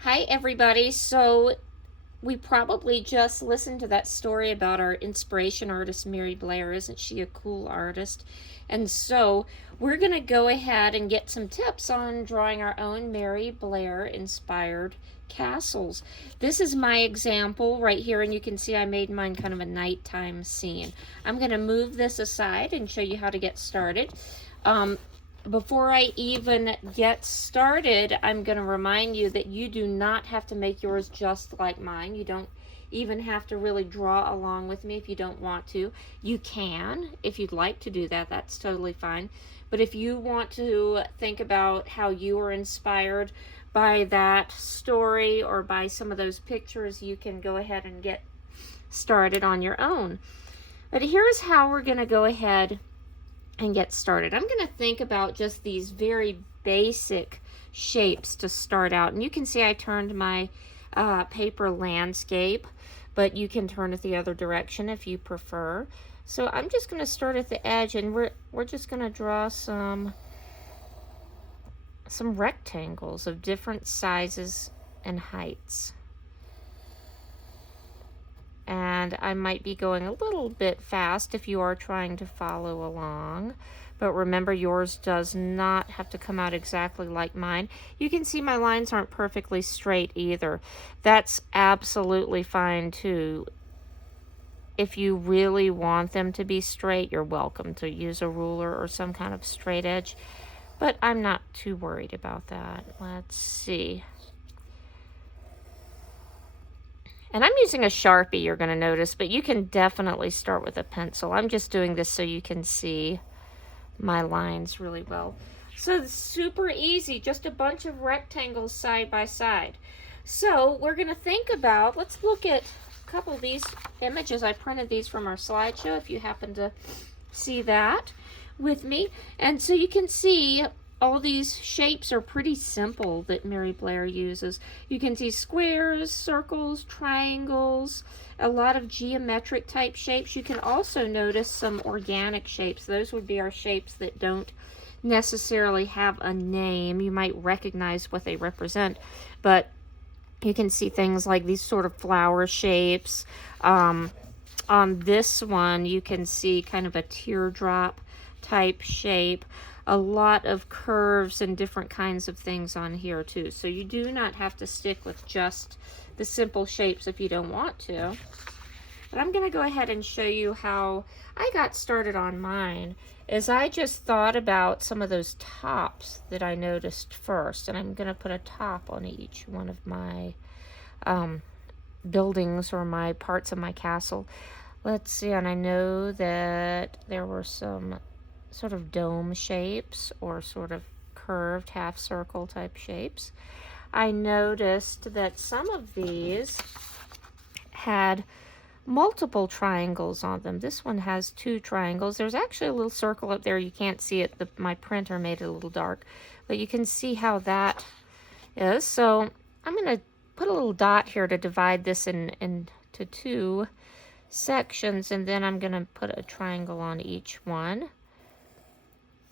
Hi, everybody. So, we probably just listened to that story about our inspiration artist, Mary Blair. Isn't she a cool artist? And so, we're going to go ahead and get some tips on drawing our own Mary Blair inspired castles. This is my example right here, and you can see I made mine kind of a nighttime scene. I'm going to move this aside and show you how to get started. Before I even get started, I'm going to remind you that you do not have to make yours just like mine. You don't even have to really draw along with me if you don't want to. You can, if you'd like to do that, that's totally fine. But if you want to think about how you were inspired by that story or by some of those pictures, you can go ahead and get started on your own. But here's how we're going to go ahead and get started. I'm going to think about just these very basic shapes to start out. And you can see I turned my paper landscape, but you can turn it the other direction if you prefer. So I'm just going to start at the edge, and we're just going to draw some rectangles of different sizes and heights. And I might be going a little bit fast if you are trying to follow along. But remember, yours does not have to come out exactly like mine. You can see my lines aren't perfectly straight either. That's absolutely fine too. If you really want them to be straight, you're welcome to use a ruler or some kind of straight edge. But I'm not too worried about that. Let's see. And I'm using a Sharpie, you're going to notice, but you can definitely start with a pencil. I'm just doing this so you can see my lines really well. So it's super easy, just a bunch of rectangles side by side. So we're going to think about, let's look at a couple of these images. I printed these from our slideshow if you happen to see that with me. And so you can see all these shapes are pretty simple that Mary Blair uses. You can see squares, circles, triangles, a lot of geometric type shapes. You can also notice some organic shapes. Those would be our shapes that don't necessarily have a name. You might recognize what they represent, but you can see things like these sort of flower shapes. On this one, you can see kind of a teardrop type shape. A lot of curves and different kinds of things on here too. So you do not have to stick with just the simple shapes if you don't want to. But I'm going to go ahead and show you how I got started on mine. Is I just thought about some of those tops that I noticed first. And I'm going to put a top on each one of my buildings or my parts of my castle. Let's see, and I know that there were some sort of dome shapes or sort of curved half circle type shapes. I noticed that some of these had multiple triangles on them. This one has 2 triangles. There's actually a little circle up there. You can't see it. My printer made it a little dark, but you can see how that is. So I'm going to put a little dot here to divide this into 2 sections, and then I'm going to put a triangle on each one.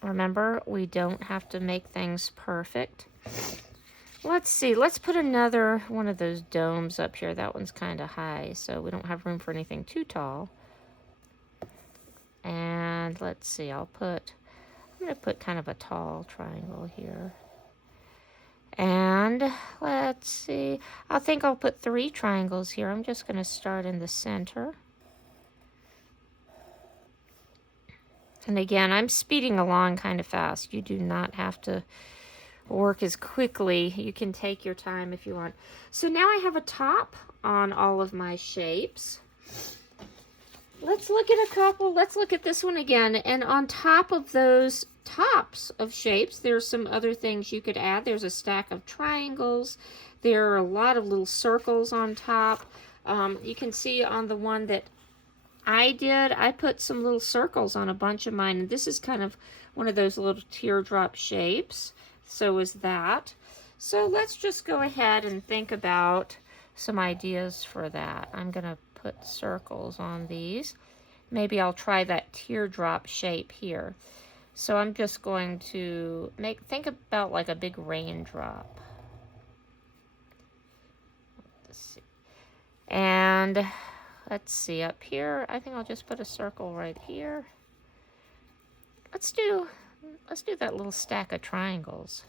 Remember, we don't have to make things perfect. Let's see. Let's put another one of those domes up here. That one's kind of high, so we don't have room for anything too tall. And let's see. I'm going to put kind of a tall triangle here. And let's see. I think I'll put 3 triangles here. I'm just going to start in the center. And again, I'm speeding along kind of fast. You do not have to work as quickly. You can take your time if you want. So now I have a top on all of my shapes. Let's look at a couple. Let's look at this one again. And on top of those tops of shapes, there's some other things you could add. There's a stack of triangles. There are a lot of little circles on top. You can see on the one that I put some little circles on a bunch of mine, and this is kind of one of those little teardrop shapes. So is that. So let's just go ahead and think about some ideas for that. I'm going to put circles on these. Maybe I'll try that teardrop shape here. So I'm just going to think about like a big raindrop. And let's see, up here, I think I'll just put a circle right here. Let's do that little stack of triangles.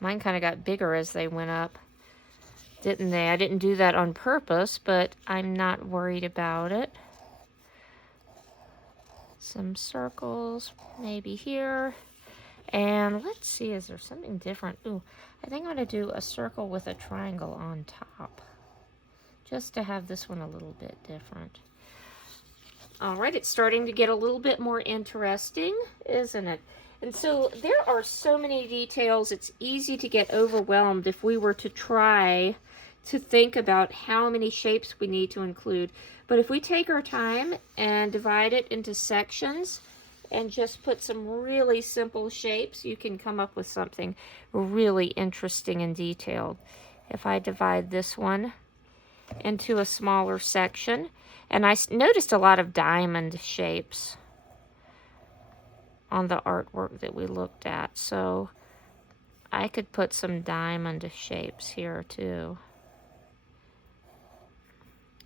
Mine kind of got bigger as they went up, didn't they? I didn't do that on purpose, but I'm not worried about it. Some circles, maybe here. And let's see, is there something different? Ooh, I think I'm going to do a circle with a triangle on top, just to have this one a little bit different. All right, it's starting to get a little bit more interesting, isn't it? And so there are so many details, it's easy to get overwhelmed if we were to try to think about how many shapes we need to include. But if we take our time and divide it into sections and just put some really simple shapes, you can come up with something really interesting and detailed. If I divide this one into a smaller section, and I noticed a lot of diamond shapes on the artwork that we looked at, so I could put some diamond shapes here too.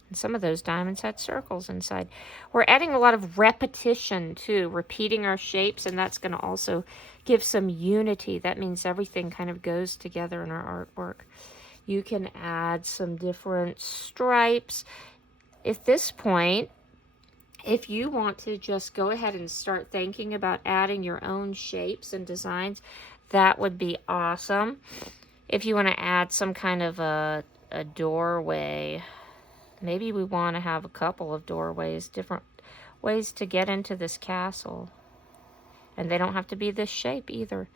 And some of those diamonds had circles inside. We're adding a lot of repetition too, repeating our shapes, and that's going to also give some unity. That means everything kind of goes together in our artwork. You can add some different stripes. At this point, if you want to just go ahead and start thinking about adding your own shapes and designs, that would be awesome. If you want to add some kind of a doorway, maybe we want to have a couple of doorways, different ways to get into this castle. And they don't have to be this shape either.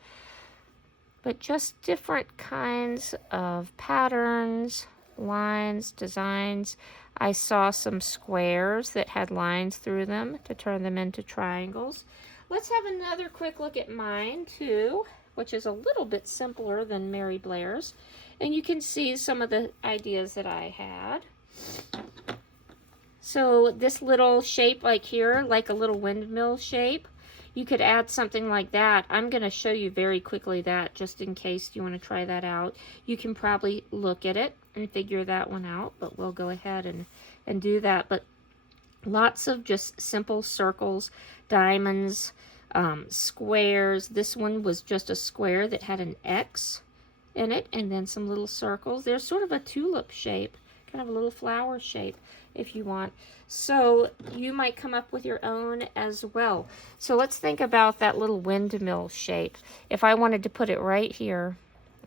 But just different kinds of patterns, lines, designs. I saw some squares that had lines through them to turn them into triangles. Let's have another quick look at mine too, which is a little bit simpler than Mary Blair's. And you can see some of the ideas that I had. So this little shape like here, like a little windmill shape, you could add something like that. I'm going to show you very quickly that, just in case you want to try that out. You can probably look at it and figure that one out, but we'll go ahead and do that. But lots of just simple circles, diamonds, squares. This one was just a square that had an X in it, and then some little circles. There's sort of a tulip shape, kind of a little flower shape if you want. So you might come up with your own as well. So let's think about that little windmill shape. If I wanted to put it right here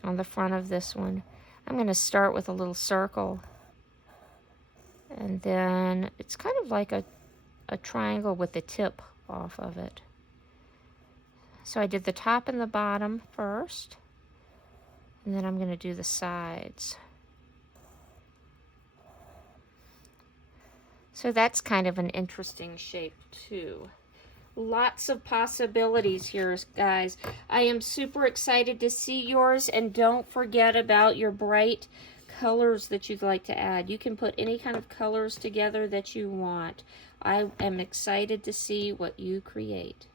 on the front of this one, I'm going to start with a little circle. And then it's kind of like a triangle with the tip off of it. So I did the top and the bottom first. And then I'm going to do the sides. So that's kind of an interesting shape too. Lots of possibilities here, guys. I am super excited to see yours, and don't forget about your bright colors that you'd like to add. You can put any kind of colors together that you want. I am excited to see what you create.